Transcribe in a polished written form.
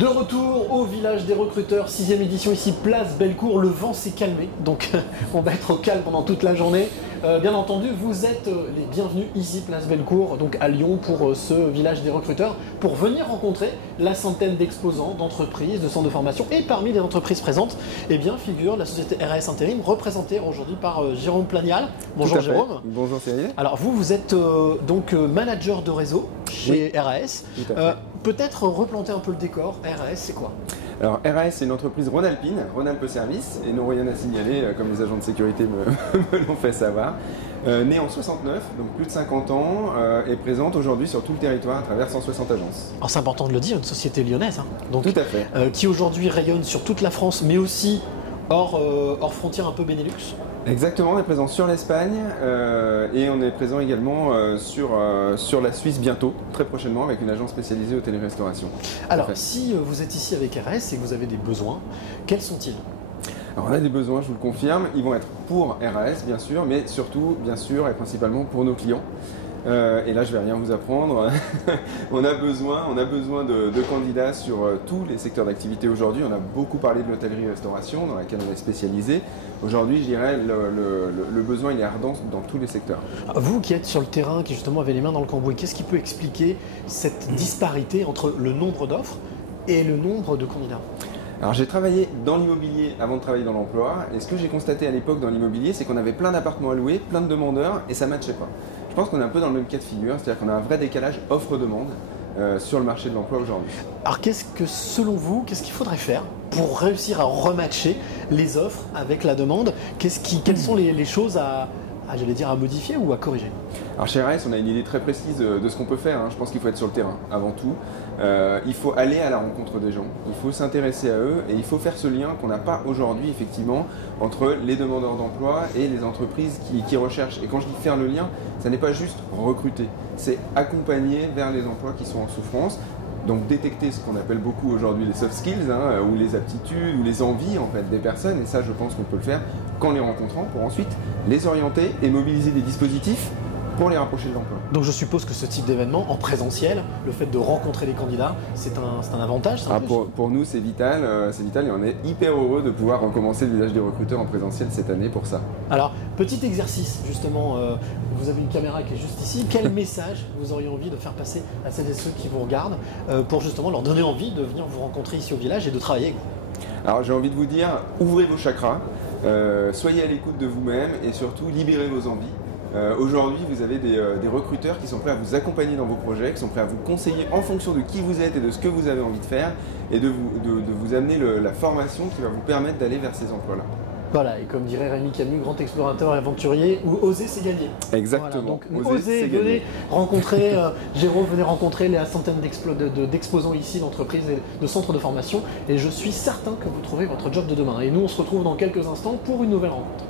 De retour au village des recruteurs, 6e édition ici, place Bellecour. Le vent s'est calmé, donc on va être au calme pendant toute la journée. Bien entendu, vous êtes les bienvenus ici, place Bellecour, donc à Lyon, pour ce village des recruteurs, pour venir rencontrer la centaine d'exposants, d'entreprises, de centres de formation. Et parmi les entreprises présentes, eh bien, figure la société RAS Intérim, représentée aujourd'hui par Jérôme Planial. Bonjour Jérôme. Bonjour Cyril. Alors vous êtes donc manager de réseau chez RAS. Peut-être replanter un peu le décor. RAS, c'est quoi? Alors RAS, c'est une entreprise Rhône-Alpine, Rhône-Alpes Service, et nous rien à signaler, comme les agents de sécurité me l'ont fait savoir. Née en 69, donc plus de 50 ans, et présente aujourd'hui sur tout le territoire à travers 160 agences. Alors c'est important de le dire, une société lyonnaise, hein, donc, tout à fait. Qui aujourd'hui rayonne sur toute la France, mais aussi hors frontières, un peu Benelux. Exactement, on est présent sur l'Espagne et on est présent également sur la Suisse bientôt, très prochainement, avec une agence spécialisée hôtellerie-restauration. Alors, si vous êtes ici avec RAS et que vous avez des besoins, quels sont-ils? Alors on a des besoins, je vous le confirme, ils vont être pour RAS bien sûr, mais surtout, bien sûr, et principalement pour nos clients. Et là, je ne vais rien vous apprendre. on a besoin de candidats sur tous les secteurs d'activité aujourd'hui. On a beaucoup parlé de l'hôtellerie-restauration, dans laquelle on est spécialisé. Aujourd'hui, je dirais, le besoin il est ardent dans tous les secteurs. Vous qui êtes sur le terrain, qui justement avez les mains dans le cambouis, qu'est-ce qui peut expliquer cette disparité entre le nombre d'offres et le nombre de candidats? Alors j'ai travaillé dans l'immobilier avant de travailler dans l'emploi, et ce que j'ai constaté à l'époque dans l'immobilier, c'est qu'on avait plein d'appartements à louer, plein de demandeurs, et ça ne matchait pas. Je pense qu'on est un peu dans le même cas de figure, c'est-à-dire qu'on a un vrai décalage offre-demande sur le marché de l'emploi aujourd'hui. Alors qu'est-ce que, selon vous, qu'est-ce qu'il faudrait faire pour réussir à rematcher les offres avec la demande? Quelles sont les choses à modifier ou à corriger? Alors chez RAS, on a une idée très précise de ce qu'on peut faire. Je pense qu'il faut être sur le terrain avant tout. Il faut aller à la rencontre des gens, il faut s'intéresser à eux et il faut faire ce lien qu'on n'a pas aujourd'hui effectivement entre les demandeurs d'emploi et les entreprises qui recherchent. Et quand je dis faire le lien, ça n'est pas juste recruter, c'est accompagner vers les emplois qui sont en souffrance. Donc détecter ce qu'on appelle beaucoup aujourd'hui les soft skills, ou les aptitudes, ou les envies en fait des personnes, et ça je pense qu'on peut le faire qu'en les rencontrant pour ensuite les orienter et mobiliser des dispositifs pour les rapprocher de l'emploi. Donc je suppose que ce type d'événement en présentiel, le fait de rencontrer les candidats, c'est un avantage, c'est un plus. Pour nous c'est vital et on est hyper heureux de pouvoir recommencer le village des recruteurs en présentiel cette année pour ça. Alors petit exercice justement, vous avez une caméra qui est juste ici, quel message vous auriez envie de faire passer à celles et ceux qui vous regardent pour justement leur donner envie de venir vous rencontrer ici au village et de travailler avec vous? Alors j'ai envie de vous dire, ouvrez vos chakras, soyez à l'écoute de vous-même et surtout libérez vos envies. Aujourd'hui, vous avez des recruteurs qui sont prêts à vous accompagner dans vos projets, qui sont prêts à vous conseiller en fonction de qui vous êtes et de ce que vous avez envie de faire et de vous amener la formation qui va vous permettre d'aller vers ces emplois-là. Voilà, et comme dirait Rémi Camus, grand explorateur et aventurier, où oser c'est gagner. Exactement. Voilà, donc osez, venez rencontrer Jérôme, venez rencontrer les centaines d'exposants ici, d'entreprises et de centres de formation, et je suis certain que vous trouverez votre job de demain. Et nous, on se retrouve dans quelques instants pour une nouvelle rencontre.